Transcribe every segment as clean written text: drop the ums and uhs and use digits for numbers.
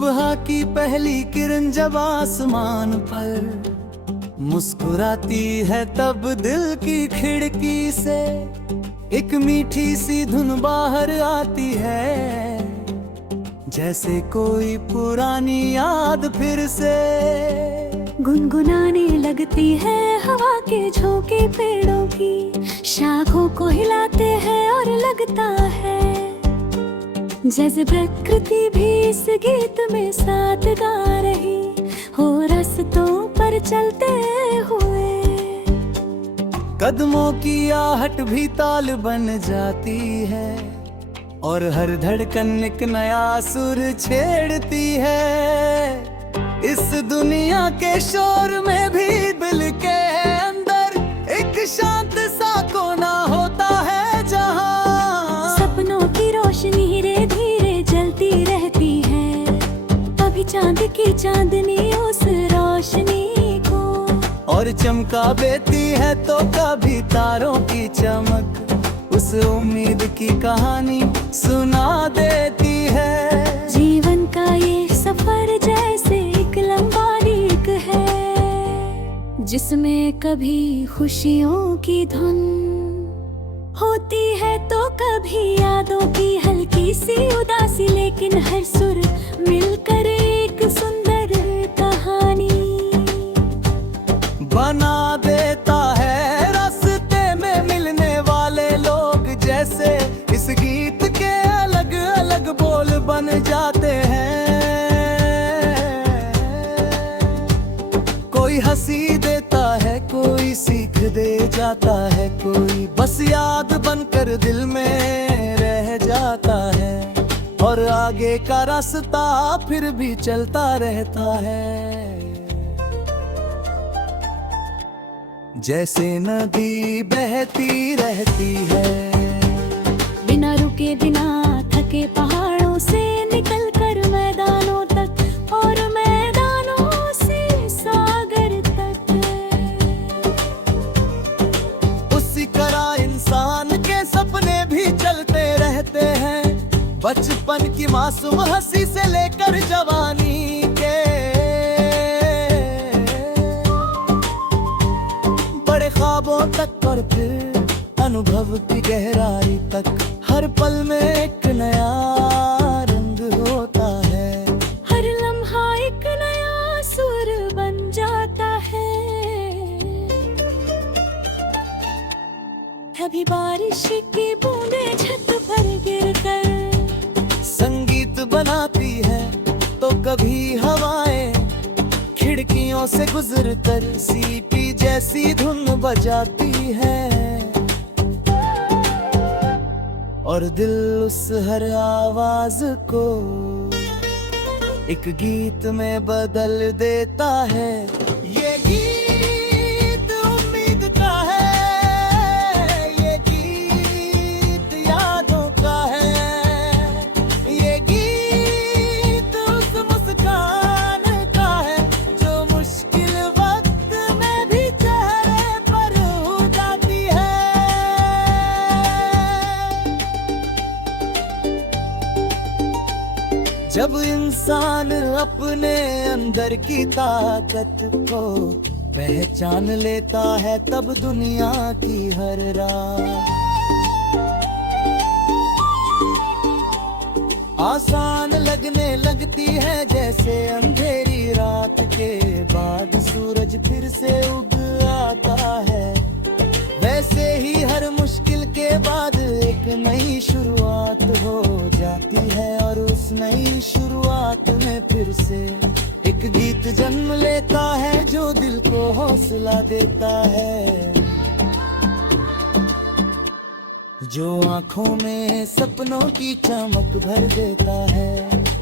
सुबह की पहली किरण जब आसमान पर मुस्कुराती है, तब दिल की खिड़की से एक मीठी सी धुन बाहर आती है, जैसे कोई पुरानी याद फिर से गुनगुनाने लगती है। हवा के झोंके पेड़ों की शाखों को हिलाते हैं और लगता है जैसे प्रकृति भी इस गीत में साथ गा रही हो, रास्तों पर चलते हुए। कदमों की आहट भी ताल बन जाती है और हर धड़कन एक नया सुर छेड़ती है। इस दुनिया के शोर में भी दिल के अंदर एक शांत सा कोना होता है, जहाँ सपनों की रोशनी धीरे धीरे जलती रहती है। कभी चांद की चांदनी उस रोशनी को और चमका देती है, तो कभी तारों की चमक उस उम्मीद की कहानी सुना देती है। जीवन का ये सफर जैसे एक लंबा लीक है, जिसमें कभी खुशियों की धुन होती है तो कभी यादों की हल्की सी उदासी, लेकिन हर सुर मिलकर एक सुंदर कहानी बना देता है। रास्ते में मिलने वाले लोग जैसे इस गीत के अलग अलग बोल बन जाते हैं। कोई हंसी देता है, कोई सीख दे जाता है, कोई बस याद बनकर दिल में रह जाता है, और आगे का रास्ता फिर भी चलता रहता है। जैसे नदी बहती रहती है, बिना रुके बिना थके पहाड़ों से निकल कर मैदानों तक, और मैदानों से सागर तक। उसी तरह इंसान के सपने भी चलते रहते हैं, बचपन की मासूम हंसी से लेकर जवानी के बड़े ख्वाबों तक, और फिर अनुभव की गहराई तक। हर पल में एक नया रंग होता है, हर लम्हा एक नया सुर बन जाता है। कभी बारिश की बूंदें छत पर गिरकर संगीत बनाती है, तो कभी हवाएं खिड़कियों से गुजरकर सीटी जैसी धुन बजाती है, और दिल उस हर आवाज को एक गीत में बदल देता है। ये गीत उम्मीद का है, ये गीत यादों का है, ये गीत उस मुस्कान का है जो मुश्किल वक्त में भी चेहरे पर हो जाती है। जब इंसान अपने अंदर की ताकत को पहचान लेता है, तब दुनिया की हर राह आसान लगने लगती है। जैसे अंधेरी रात के बाद सूरज फिर से उग आता है, वैसे ही हर मुश्किल के बाद एक नई शुरुआत हो जाती है, और उस नई शुरुआत में फिर से एक गीत जन्म लेता है जो दिल को हौसला देता है, जो आंखों में सपनों की चमक भर देता है।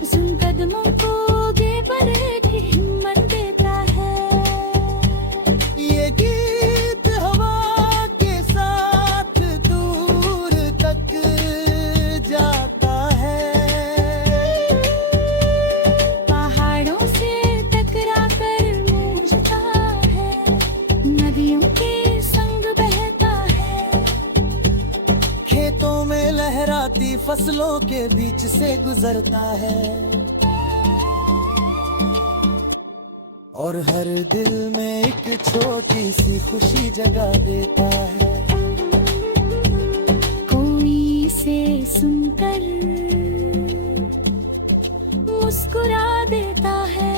सुन कदमों को आगे बढ़ने की हिम्मत देता है। ये गीत हवा के साथ दूर तक जाता है, पहाड़ों से टकरा कर गूंजता है, नदियों के संग बहता है, खेतों में लहराती फसलों के बीच से गुजरता है। और हर दिल में एक छोटी सी खुशी जगा देता है। कोई इसे सुनकर मुस्कुरा देता है,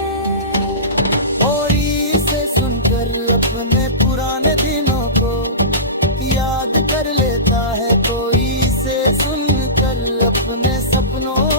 और इसे सुनकर अपने पुराने दिनों को याद कर लेता है। कोई इसे सुनकर अपने सपनों